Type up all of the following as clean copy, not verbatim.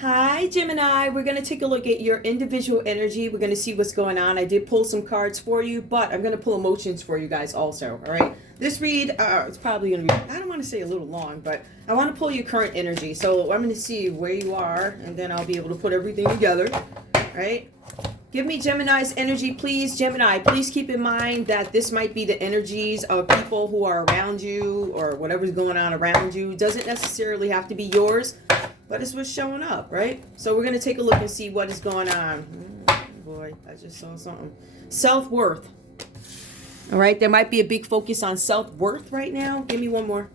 Hi, Gemini. We're going to take a look at your individual energy. We're going to see what's going on. I did pull some cards for you, but I'm going to pull emotions for you guys also, all right? This read, it's probably going to be, I don't want to say a little long, but I want to pull your current energy. So I'm going to see where you are, and then I'll be able to put everything together, right? Give me Gemini's energy, please. Gemini, please keep in mind that this might be the energies of people who are around you or whatever's going on around you. Doesn't necessarily have to be yours, but it's what's showing up, right? So we're going to take a look and see what is going on. Oh, boy, I just saw something. Self-worth. All right, there might be a big focus on self-worth right now. Give me one more.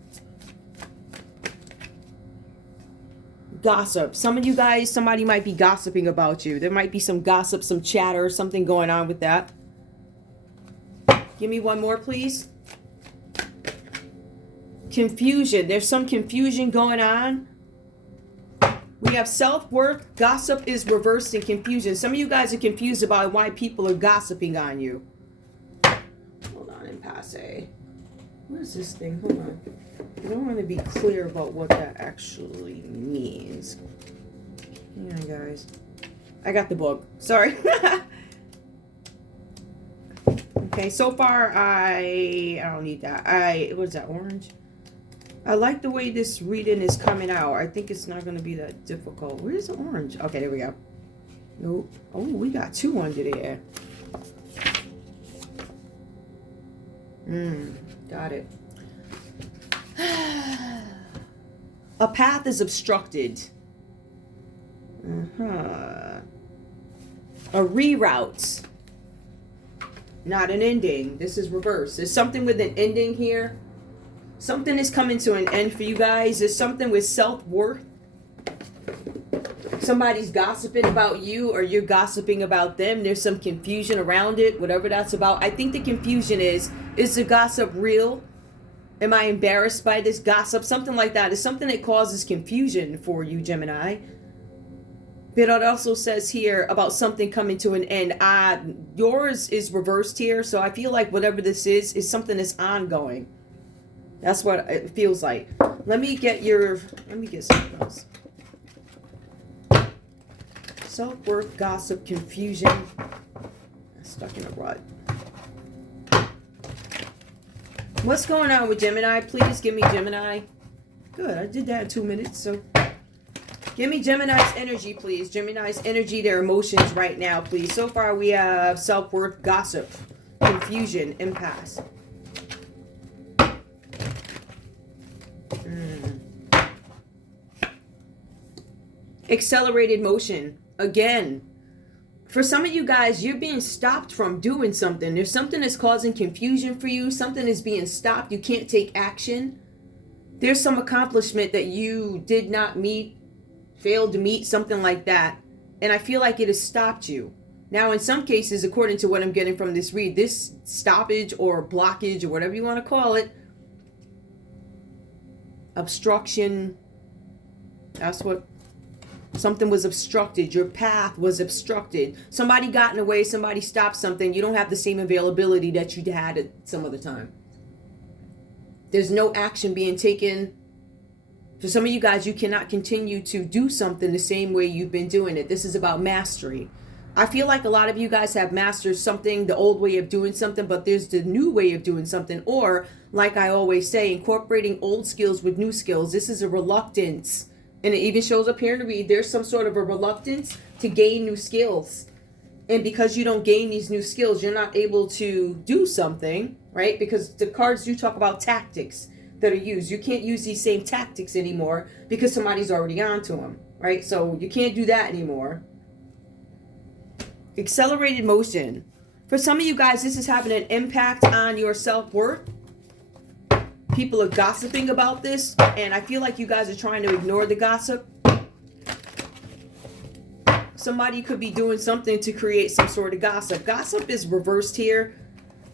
Gossip. Some of you guys, somebody might be gossiping about you. There might be some gossip, some chatter, something going on with that. Give me one more, please. Confusion. There's some confusion going on. We have self-worth. Gossip is reversed in confusion. Some of you guys are confused about why people are gossiping on you. Hold on, impasse. What is this thing? Hold on. I don't want to be clear about what that actually means. Hang on, guys. I got the book. Sorry. Okay, so far I don't need that. What is that, orange? I like the way this reading is coming out. I think it's not going to be that difficult. Where's the orange? Okay, there we go. Nope. Oh, we got two under there. Got it. A path is obstructed. A reroute. Not an ending. This is reverse. There's something with an ending here. Something is coming to an end for you guys. There's something with self-worth. Somebody's gossiping about you or you're gossiping about them. There's some confusion around it, whatever that's about. I think the confusion is the gossip real? Am I embarrassed by this gossip? Something like that. It's something that causes confusion for you, Gemini. But it also says here about something coming to an end. Yours is reversed here, so I feel like whatever this is something that's ongoing. That's what it feels like. Let me get something else. Self-worth, gossip, confusion. I'm stuck in a rut. What's going on with Gemini? Please give me Gemini. Good, I did that in 2 minutes, so. Give me Gemini's energy, please. Gemini's energy, their emotions right now, please. So far we have self-worth, gossip, confusion, impasse. Accelerated motion. Again, for some of you guys, you're being stopped from doing something. There's something that's causing confusion for you. Something is being stopped. You can't take action. There's some accomplishment that you did not meet, failed to meet, something like that. And I feel like it has stopped you. Now, in some cases, according to what I'm getting from this read, this stoppage or blockage or whatever you want to call it, obstruction, that's what. Something was obstructed. Your path was obstructed. Somebody got in the way. Somebody stopped something. You don't have the same availability that you had at some other time. There's no action being taken. For some of you guys, you cannot continue to do something the same way you've been doing it. This is about mastery. I feel like a lot of you guys have mastered something, the old way of doing something, but there's the new way of doing something. Or, like I always say, incorporating old skills with new skills. This is a reluctance. And it even shows up here in the read, there's some sort of a reluctance to gain new skills. And because you don't gain these new skills, you're not able to do something, right? Because the cards do talk about tactics that are used. You can't use these same tactics anymore because somebody's already onto them, right? So you can't do that anymore. Accelerated motion. For some of you guys, this is having an impact on your self-worth. People are gossiping about this, and I feel like you guys are trying to ignore the gossip. Somebody could be doing something to create some sort of gossip. Gossip is reversed here.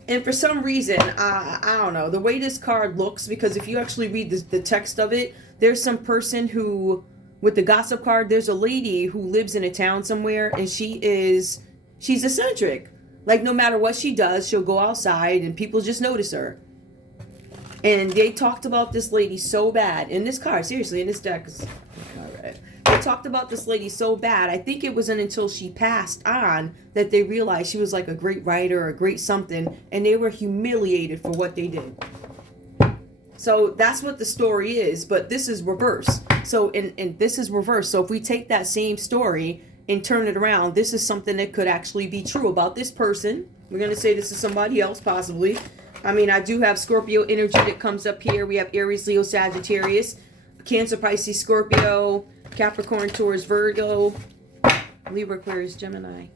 And for some reason, I don't know, the way this card looks, because if you actually read the text of it, there's some person who, with the gossip card, there's a lady who lives in a town somewhere, and she's eccentric. Like, no matter what she does, she'll go outside, and people just notice her. And they talked about this lady so bad in this card, seriously, in this deck. All right. They talked about this lady so bad. I think it wasn't until she passed on that they realized she was like a great writer or a great something, and they were humiliated for what they did. So that's what the story is, but this is reverse. So, and this is reverse. So if we take that same story and turn it around, this is something that could actually be true about this person. We're going to say this is somebody else, possibly. I mean, I do have Scorpio energy that comes up here. We have Aries, Leo, Sagittarius, Cancer, Pisces, Scorpio, Capricorn, Taurus, Virgo, Libra, Aquarius, Gemini.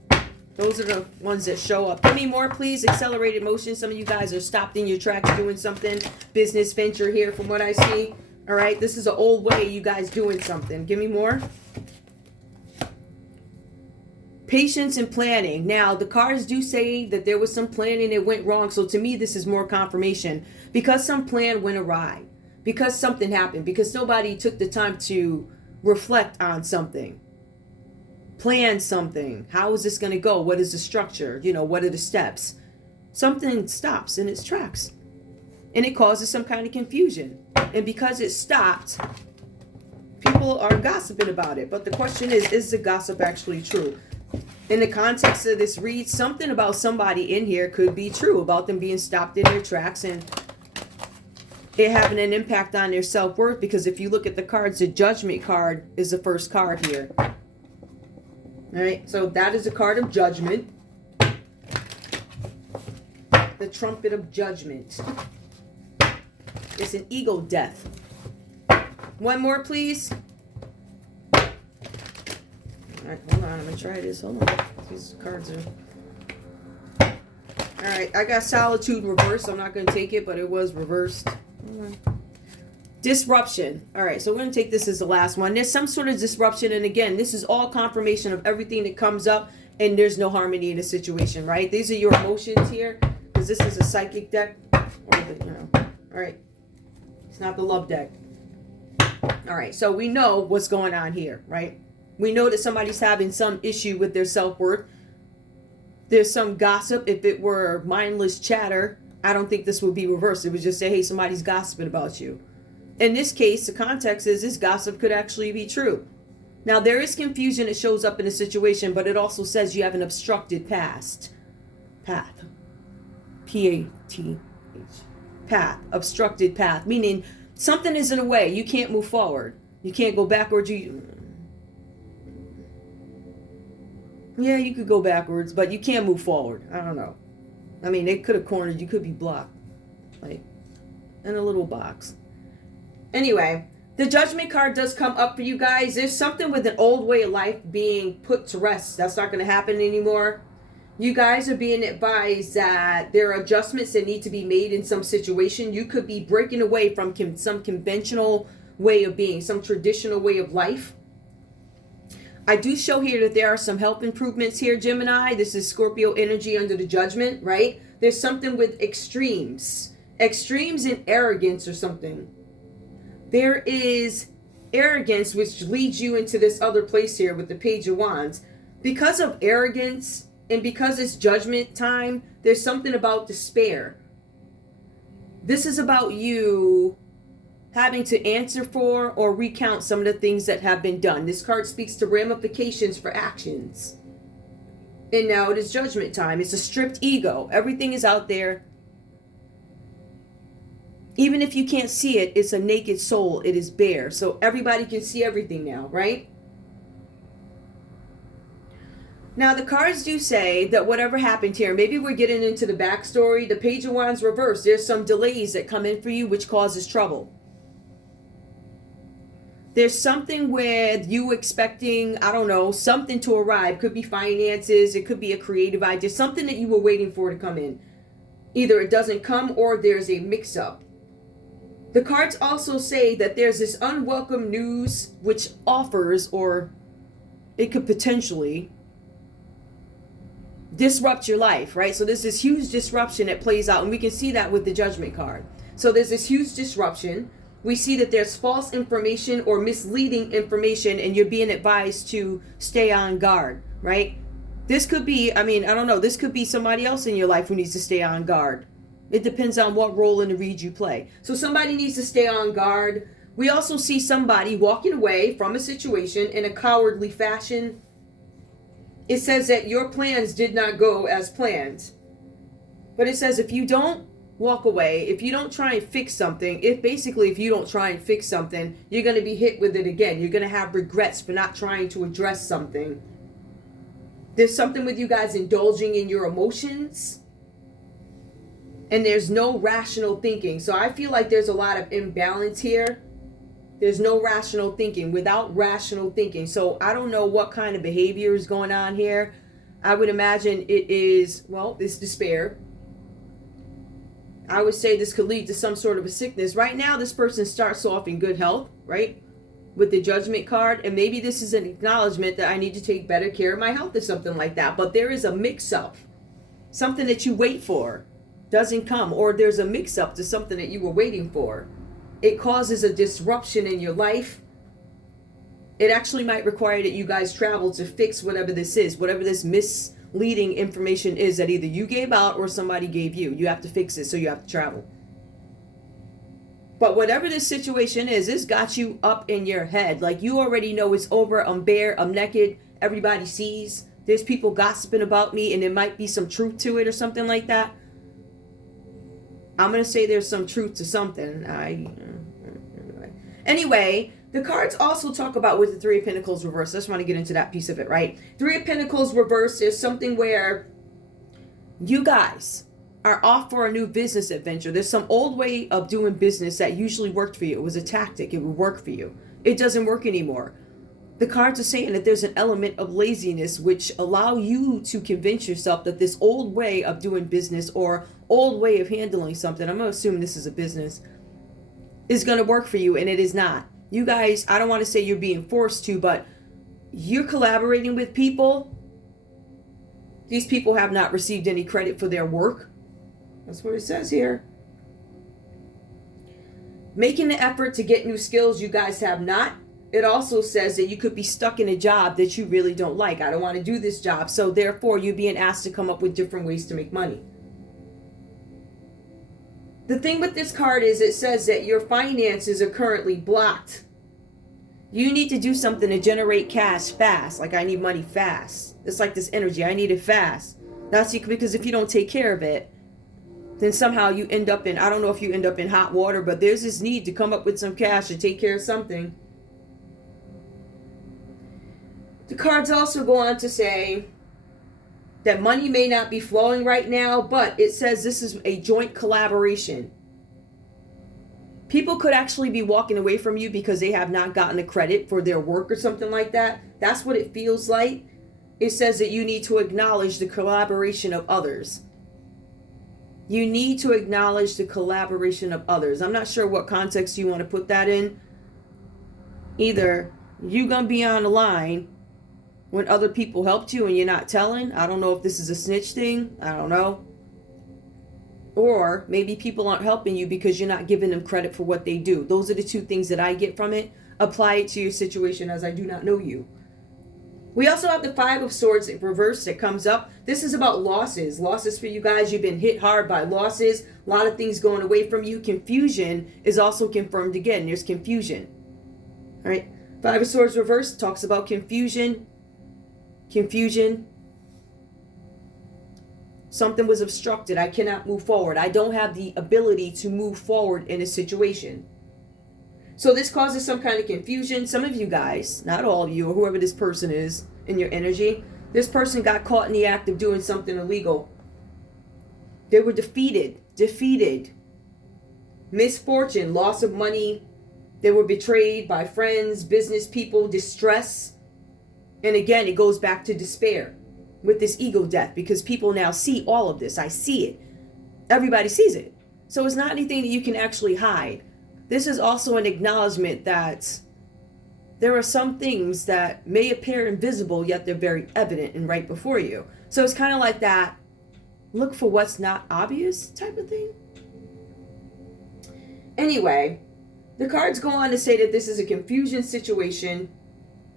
Those are the ones that show up. Give me more, please. Accelerated motion. Some of you guys are stopped in your tracks doing something. Business venture here from what I see. All right. This is an old way you guys doing something. Give me more. Patience and planning. Now, the cards do say that there was some planning that went wrong. So to me, this is more confirmation. Because some plan went awry. Because something happened. Because nobody took the time to reflect on something. Plan something. How is this going to go? What is the structure? You know, what are the steps? Something stops in its tracks. And it causes some kind of confusion. And because it stopped, people are gossiping about it. But the question is the gossip actually true? In the context of this read, something about somebody in here could be true about them being stopped in their tracks and it having an impact on their self-worth. Because if you look at the cards, the Judgment card is the first card here. All right, so that is a card of judgment. The Trumpet of Judgment. It's an ego death. One more, please. All right, hold on. I'm going to try this. Hold on. These cards are... All right, I got Solitude reversed. I'm not going to take it, but it was reversed. Disruption. All right, so we're going to take this as the last one. There's some sort of disruption. And again, this is all confirmation of everything that comes up. And there's no harmony in the situation, right? These are your emotions here. Because this is a psychic deck. Or the, you know. All right. It's not the love deck. All right, so we know what's going on here, right? We know that somebody's having some issue with their self-worth. There's some gossip. If it were mindless chatter, I don't think this would be reversed. It would just say, hey, somebody's gossiping about you. In this case, the context is this gossip could actually be true. Now, there is confusion that shows up in the situation, but it also says you have an obstructed path. P-A-T-H. Path. Obstructed path. Meaning something is in a way. You can't move forward. You can't go backwards. Yeah, you could go backwards, but you can't move forward. I don't know. I mean, they could have cornered. You could be blocked. Like, in a little box. Anyway, the Judgment card does come up for you guys. There's something with an old way of life being put to rest. That's not going to happen anymore. You guys are being advised that there are adjustments that need to be made in some situation. You could be breaking away from some conventional way of being, some traditional way of life. I do show here that there are some health improvements here, Gemini. This is Scorpio energy under the Judgment, right? There's something with extremes. Extremes in arrogance or something. There is arrogance, which leads you into this other place here with the Page of Wands. Because of arrogance and because it's judgment time, there's something about despair. This is about you having to answer for or recount some of the things that have been done. This card speaks to ramifications for actions. And now it is judgment time. It's a stripped ego. Everything is out there. Even if you can't see it, it's a naked soul. It is bare. So everybody can see everything now, right? Now, the cards do say that whatever happened here, maybe we're getting into the backstory. The Page of Wands reversed. There's some delays that come in for you, which causes trouble. There's something with you expecting, I don't know, something to arrive. Could be finances. It could be a creative idea. Something that you were waiting for to come in. Either it doesn't come or there's a mix-up. The cards also say that there's this unwelcome news which offers, or it could potentially disrupt your life, right? So there's this huge disruption that plays out, and we can see that with the Judgment card. So there's this huge disruption. We see that there's false information or misleading information, and you're being advised to stay on guard, right? This could be, I don't know, this could be somebody else in your life who needs to stay on guard. It depends on what role in the read you play. So somebody needs to stay on guard We also see somebody walking away from a situation in a cowardly fashion. It says that your plans did not go as planned. But it says if you don't walk away, if you don't try and fix something, if you don't try and fix something, you're going to be hit with it again. You're going to have regrets for not trying to address something. There's something with you guys indulging in your emotions. And there's no rational thinking. So I feel like there's a lot of imbalance here. There's no rational thinking without rational thinking. So I don't know what kind of behavior is going on here. I would imagine it is, well, it's despair. I would say this could lead to some sort of a sickness. Right now, this person starts off in good health, right? With the Judgment card. And maybe this is an acknowledgement that I need to take better care of my health or something like that. But there is a mix-up. Something that you wait for doesn't come. Or there's a mix-up to something that you were waiting for. It causes a disruption in your life. It actually might require that you guys travel to fix whatever this is. Whatever this misleading information is that either you gave out or somebody gave you. You have to fix it, so you have to travel. But whatever this situation is, this got you up in your head. Like you already know it's over. I'm bare. I'm naked. Everybody sees. There's people gossiping about me and there might be some truth to it or something like that. I'm going to say there's some truth to something. Anyway, the cards also talk about with the Three of Pentacles reversed. I just want to get into that piece of it, right? Three of Pentacles reversed is something where you guys are off for a new business adventure. There's some old way of doing business that usually worked for you. It was a tactic. It would work for you. It doesn't work anymore. The cards are saying that there's an element of laziness which allow you to convince yourself that this old way of doing business or old way of handling something, I'm going to assume this is a business, is going to work for you, and it is not. You guys, I don't want to say you're being forced to, but you're collaborating with people. These people have not received any credit for their work. That's what it says here. Making the effort to get new skills, you guys have not. It also says that you could be stuck in a job that you really don't like. I don't want to do this job. So therefore, you're being asked to come up with different ways to make money. The thing with this card is it says that your finances are currently blocked. You need to do something to generate cash fast. Like I need money fast. It's like this energy. I need it fast. That's because if you don't take care of it, then somehow you end up in, I don't know if you end up in hot water, but there's this need to come up with some cash to take care of something. The cards also go on to say that money may not be flowing right now, but it says this is a joint collaboration. People could actually be walking away from you because they have not gotten the credit for their work or something like that. That's what it feels like. It says that you need to acknowledge the collaboration of others. You need to acknowledge the collaboration of others. I'm not sure what context you want to put that in. Either you're going to be on the line when other people helped you and you're not telling. I don't know if this is a snitch thing. I don't know. Or maybe people aren't helping you because you're not giving them credit for what they do. Those are the two things that I get from it. Apply it to your situation as I do not know you. We also have the Five of Swords reversed that comes up. This is about losses. Losses for you guys. You've been hit hard by losses. A lot of things going away from you. Confusion is also confirmed again. There's confusion. All right. Five of Swords reversed talks about confusion. Confusion. Something was obstructed. I cannot move forward. I don't have the ability to move forward in a situation. So this causes some kind of confusion. Some of you guys, not all of you, or whoever this person is in your energy, this person got caught in the act of doing something illegal. They were defeated. Misfortune, loss of money. They were betrayed by friends, business people, distress. And again, it goes back to despair with this ego death because people now see all of this. I see it. Everybody sees it. So it's not anything that you can actually hide. This is also an acknowledgement that there are some things that may appear invisible, yet they're very evident and right before you. So it's kind of like that look for what's not obvious type of thing. Anyway, the cards go on to say that this is a confusion situation.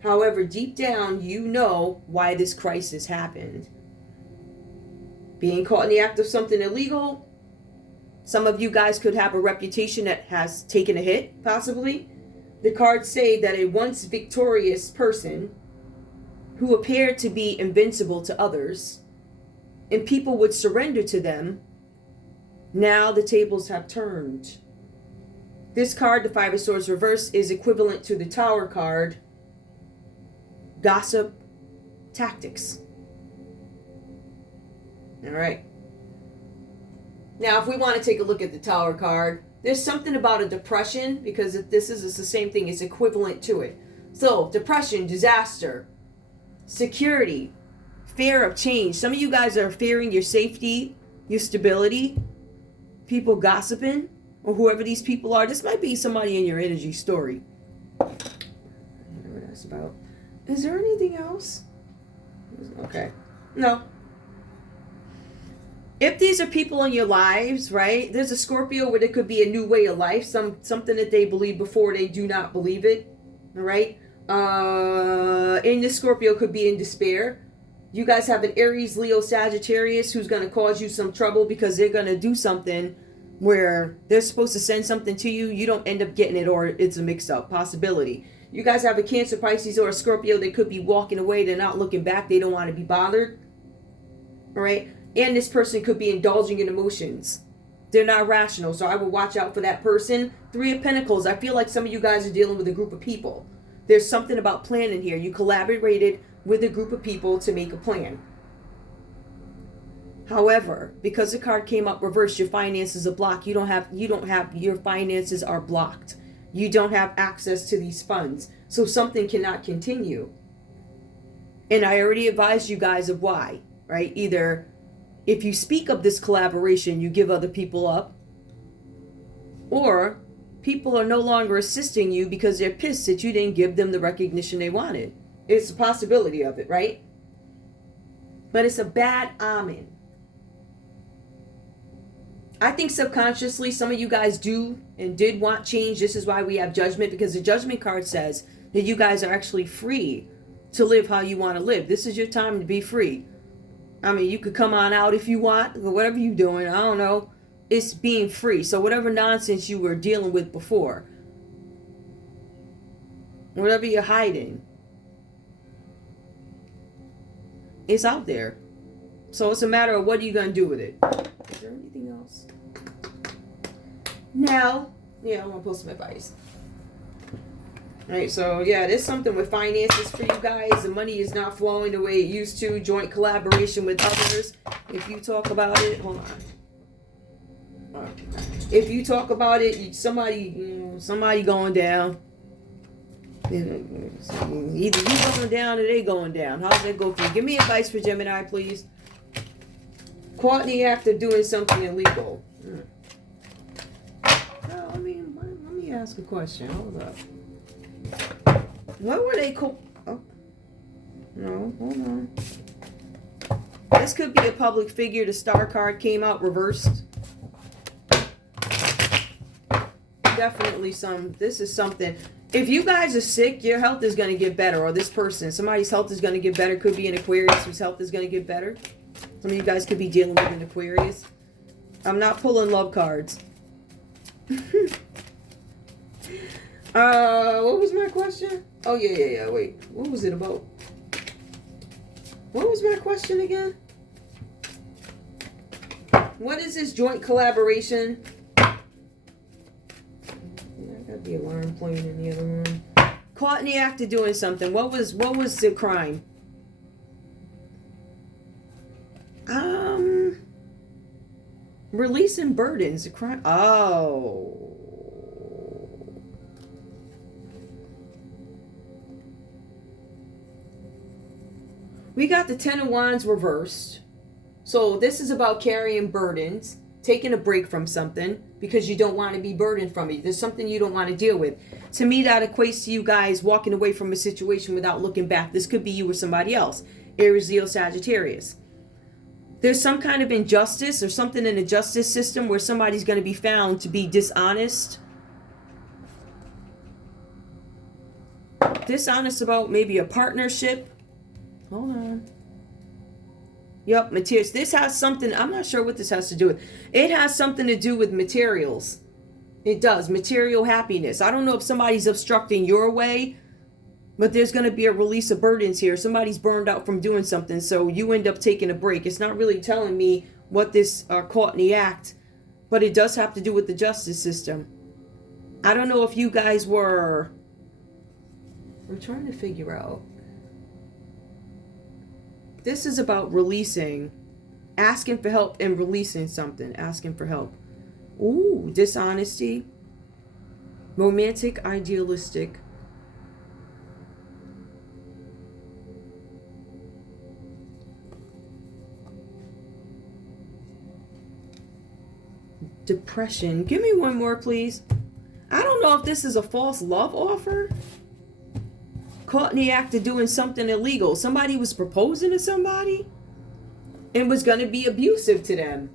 However, deep down, you know why this crisis happened. Being caught in the act of something illegal. Some of you guys could have a reputation that has taken a hit, possibly. The cards say that a once victorious person who appeared to be invincible to others, and people would surrender to them, now the tables have turned. This card, the Five of Swords reverse, is equivalent to the Tower card, gossip tactics. All right. Now, if we want to take a look at the Tower card, there's something about a depression, because if this is the same thing, it's equivalent to it. So, depression, disaster, security, fear of change. Some of you guys are fearing your safety, your stability, people gossiping, or whoever these people are. This might be somebody in your energy story. I don't know what that's about. Is there anything else? Okay. No. If these are people in your lives, right? There's a Scorpio where there could be a new way of life, something that they believe before they do not believe it. All right. In the Scorpio could be in despair. You guys have an Aries, Leo, Sagittarius who's going to cause you some trouble because they're going to do something where they're supposed to send something to you. You don't end up getting it, or it's a mix-up possibility. You guys have a Cancer, Pisces, or a Scorpio. They could be walking away. They're not looking back. They don't want to be bothered. All right. And this person could be indulging in emotions. They're not rational. So I would watch out for that person. Three of Pentacles. I feel like some of you guys are dealing with a group of people. There's something about planning here. You collaborated with a group of people to make a plan. However, because the card came up reversed, your finances are blocked. You don't have your finances are blocked. You don't have access to these funds. So something cannot continue. And I already advised you guys of why, right? Either if you speak of this collaboration, you give other people up, or people are no longer assisting you because they're pissed that you didn't give them the recognition they wanted. It's a possibility of it, right? But it's a bad omen. I think subconsciously some of you guys do and did want change. This is why we have Judgment, because the Judgment card says that you guys are actually free to live how you want to live. This is your time to be free. I mean, you could come on out if you want, or whatever you're doing. I don't know. It's being free. So whatever nonsense you were dealing with before, whatever you're hiding, it's out there. So it's a matter of what are you going to do with it. Is there anything else? Now, yeah, I'm going to post some advice. Alright, so yeah, there's something with finances for you guys. The money is not flowing the way it used to. Joint collaboration with others. If you talk about it, hold on. If you talk about it, somebody going down. Either you going down or they going down. How's that go for you? Give me advice for Gemini, please. Caught in the act of doing something illegal. Let me ask a question. Hold up. What were they called? Oh, no, hold on. This could be a public figure. The Star card came out reversed. Definitely this is something. If you guys are sick, your health is going to get better. Or this person, somebody's health is going to get better. Could be an Aquarius whose health is going to get better. Some of you guys could be dealing with an Aquarius. I'm not pulling love cards. What was my question? Oh, yeah. Wait, what was it about? What was my question again? What is this joint collaboration? Yeah, I got the alarm playing in the other room. Caught in the act of doing something. What was the crime? Releasing burdens. A crime. Oh. We got the Ten of Wands reversed. So this is about carrying burdens, taking a break from something because you don't want to be burdened from it. There's something you don't want to deal with. To me, that equates to you guys walking away from a situation without looking back. This could be you or somebody else. Aries, Leo, Sagittarius. There's some kind of injustice or something in the justice system where somebody's going to be found to be dishonest. Dishonest about maybe a partnership. Hold on. Yep, materials. This has something, I'm not sure what this has to do with. It has something to do with materials. It does. Material happiness. I don't know if somebody's obstructing your way, but there's going to be a release of burdens here. Somebody's burned out from doing something, so you end up taking a break. It's not really telling me what this caught in the act, but it does have to do with the justice system. I don't know if you guys were... I'm trying to figure out. This is about releasing, asking for help and releasing something, asking for help. Ooh, dishonesty, romantic, idealistic. Depression. Give me one more, please. I don't know if this is a false love offer. Caught in the act of doing something illegal. Somebody was proposing to somebody and was going to be abusive to them.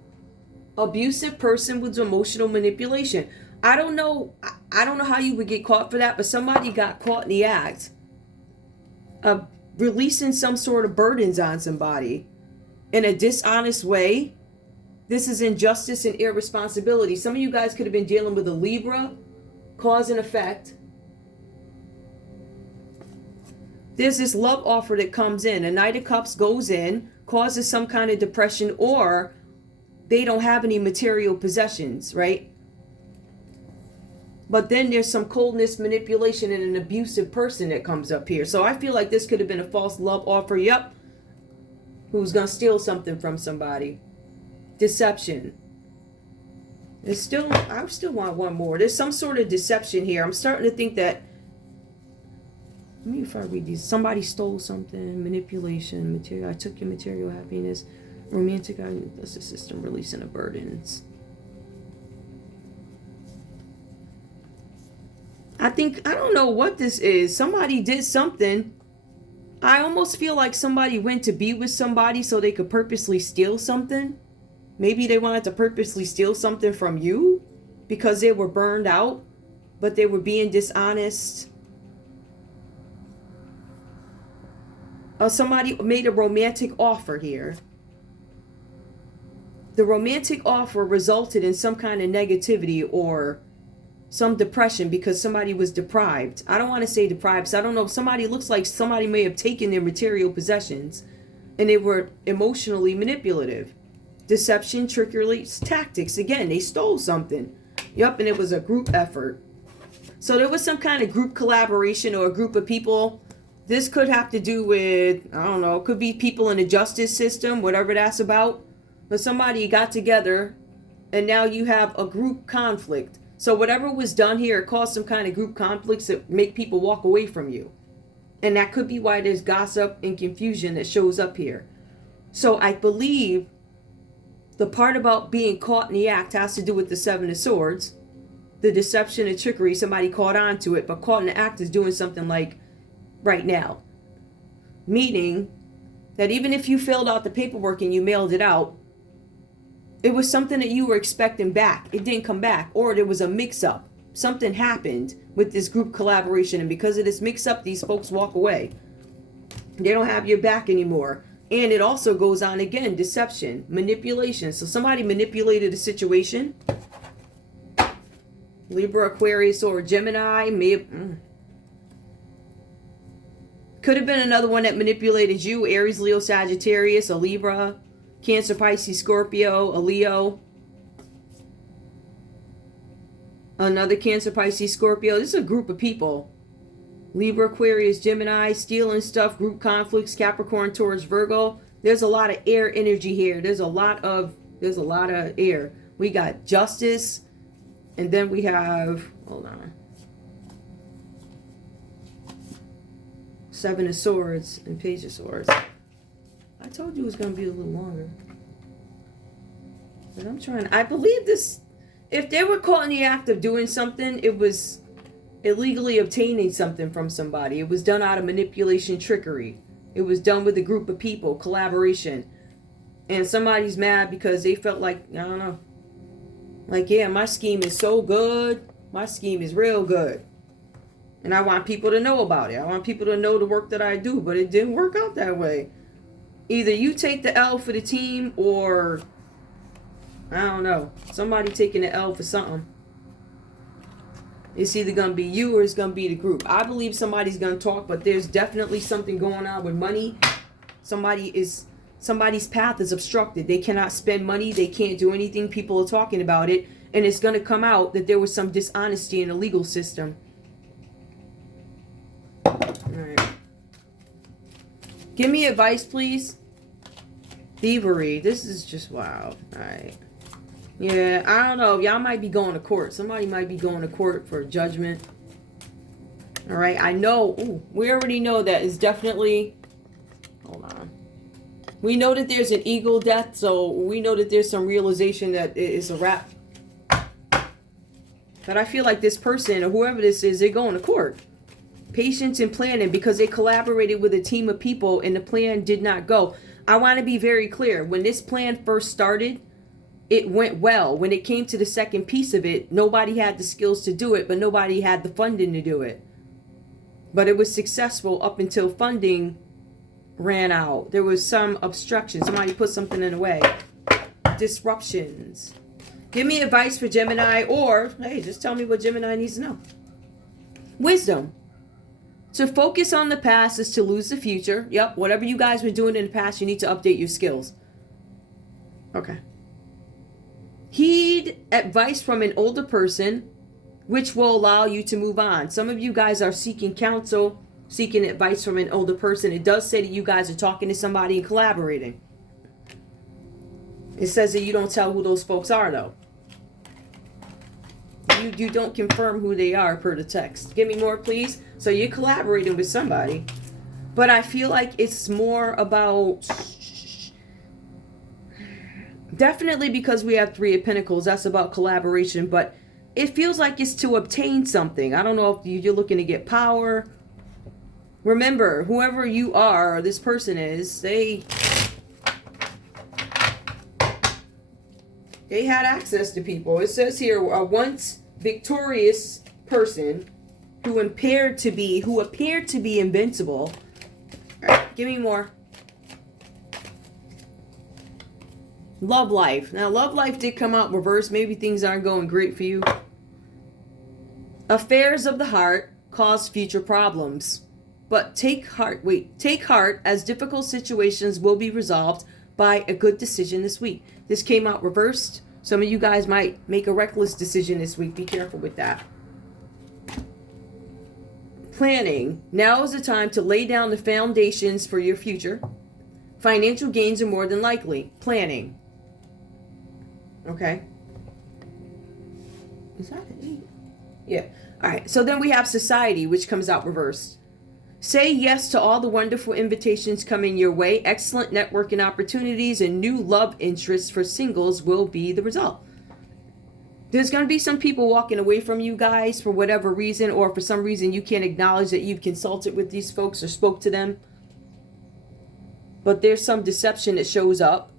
Abusive person with emotional manipulation. I don't know how you would get caught for that, but somebody got caught in the act of releasing some sort of burdens on somebody in a dishonest way. This is injustice and irresponsibility. Some of you guys could have been dealing with a Libra, cause and effect. There's this love offer that comes in. A Knight of Cups goes in, causes some kind of depression, or they don't have any material possessions, right? But then there's some coldness, manipulation, and an abusive person that comes up here. So I feel like this could have been a false love offer. Yep. Who's going to steal something from somebody. Deception. I still want one more. There's some sort of deception here. I'm starting to think that, let me if I read these. Somebody stole something, manipulation, material. I took your material happiness, romantic. That's the system releasing the burdens. I don't know what this is. Somebody did something. I almost feel like somebody went to be with somebody so they could purposely steal something. Maybe they wanted to purposely steal something from you because they were burned out, but they were being dishonest. Somebody made a romantic offer here. The romantic offer resulted in some kind of negativity or some depression because somebody was deprived. I don't want to say deprived, so I don't know. Somebody looks like somebody may have taken their material possessions and they were emotionally manipulative. Deception, trickery, tactics. Again, they stole something. Yep, and it was a group effort. So there was some kind of group collaboration or a group of people. This could have to do with, I don't know, it could be people in the justice system, whatever that's about. But somebody got together and now you have a group conflict. So whatever was done here, it caused some kind of group conflicts that make people walk away from you. And that could be why there's gossip and confusion that shows up here. So I believe the part about being caught in the act has to do with the Seven of Swords. The deception and trickery, somebody caught on to it, but caught in the act is doing something like right now. Meaning that even if you filled out the paperwork and you mailed it out, it was something that you were expecting back. It didn't come back. Or there was a mix-up. Something happened with this group collaboration, and because of this mix-up, these folks walk away. They don't have your back anymore. And it also goes on again, deception, manipulation. So somebody manipulated a situation. Libra, Aquarius, or Gemini may have... Could have been another one that manipulated you. Aries, Leo, Sagittarius, a Libra, Cancer, Pisces, Scorpio, a Leo. Another Cancer, Pisces, Scorpio. This is a group of people. Libra, Aquarius, Gemini, stealing stuff, group conflicts, Capricorn, Taurus, Virgo. There's a lot of air energy here. There's a lot of air. We got justice, and then we have, hold on, Seven of Swords and Page of Swords. I told you it was going to be a little longer. But I believe this, if they were caught in the act of doing something, it was illegally obtaining something from somebody. It was done out of manipulation, trickery. It was done with a group of people, collaboration. And somebody's mad because they felt like, I don't know, like, yeah, my scheme is so good. My scheme is real good. And I want people to know about it. I want people to know the work that I do, but it didn't work out that way. Either you take the L for the team, or I don't know, somebody taking the L for something. It's either going to be you or it's going to be the group. I believe somebody's going to talk, but there's definitely something going on with money. Somebody's path is obstructed. They cannot spend money. They can't do anything. People are talking about it. And it's going to come out that there was some dishonesty in the legal system. All right. Give me advice, please. Thievery. This is just wild. All right. Yeah, I don't know. Y'all might be going to court. Somebody might be going to court for judgment. All right. I know. Ooh, we already know that it's definitely... Hold on. We know that there's an eagle death, so we know that there's some realization that it's a wrap. But I feel like this person, or whoever this is, they're going to court. Patience and planning, because they collaborated with a team of people and the plan did not go. I want to be very clear. When this plan first started, it went well. When it came to the second piece of it, nobody had the skills to do it, but nobody had the funding to do it. But it was successful up until funding ran out. There was some obstruction. Somebody put something in the way. Disruptions. Give me advice for Gemini, or, hey, just tell me what Gemini needs to know. Wisdom. To focus on the past is to lose the future. Yep, whatever you guys were doing in the past, you need to update your skills. Okay. Heed advice from an older person, which will allow you to move on. Some of you guys are seeking counsel, seeking advice from an older person. It does say that you guys are talking to somebody and collaborating. It says that you don't tell who those folks are, though. You don't confirm who they are per the text. Give me more, please. So you're collaborating with somebody. But I feel like it's more about... Definitely because we have Three of Pentacles. That's about collaboration. But it feels like it's to obtain something. I don't know if you're looking to get power. Remember, whoever you are, or this person is, they had access to people. It says here, a once victorious person who appeared to be invincible. All right, give me more. Love life. Now, love life did come out reversed. Maybe things aren't going great for you. Affairs of the heart cause future problems. But take heart, as difficult situations will be resolved by a good decision this week. This came out reversed. Some of you guys might make a reckless decision this week. Be careful with that. Planning. Now is the time to lay down the foundations for your future. Financial gains are more than likely. Planning. Okay. Is that an 8? Yeah. All right. So then we have society, which comes out reversed. Say yes to all the wonderful invitations coming your way. Excellent networking opportunities and new love interests for singles will be the result. There's going to be some people walking away from you guys for whatever reason, or for some reason you can't acknowledge that you've consulted with these folks or spoke to them. But there's some deception that shows up.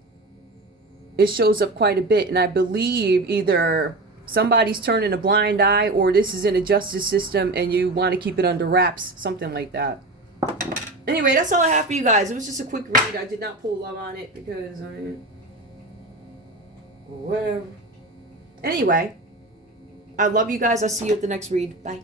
It shows up quite a bit, and I believe either somebody's turning a blind eye, or this is in a justice system and you want to keep it under wraps, something like that. Anyway, that's all I have for you guys. It was just a quick read. I did not pull love on it because whatever. Anyway, I love you guys. I'll see you at the next read. Bye.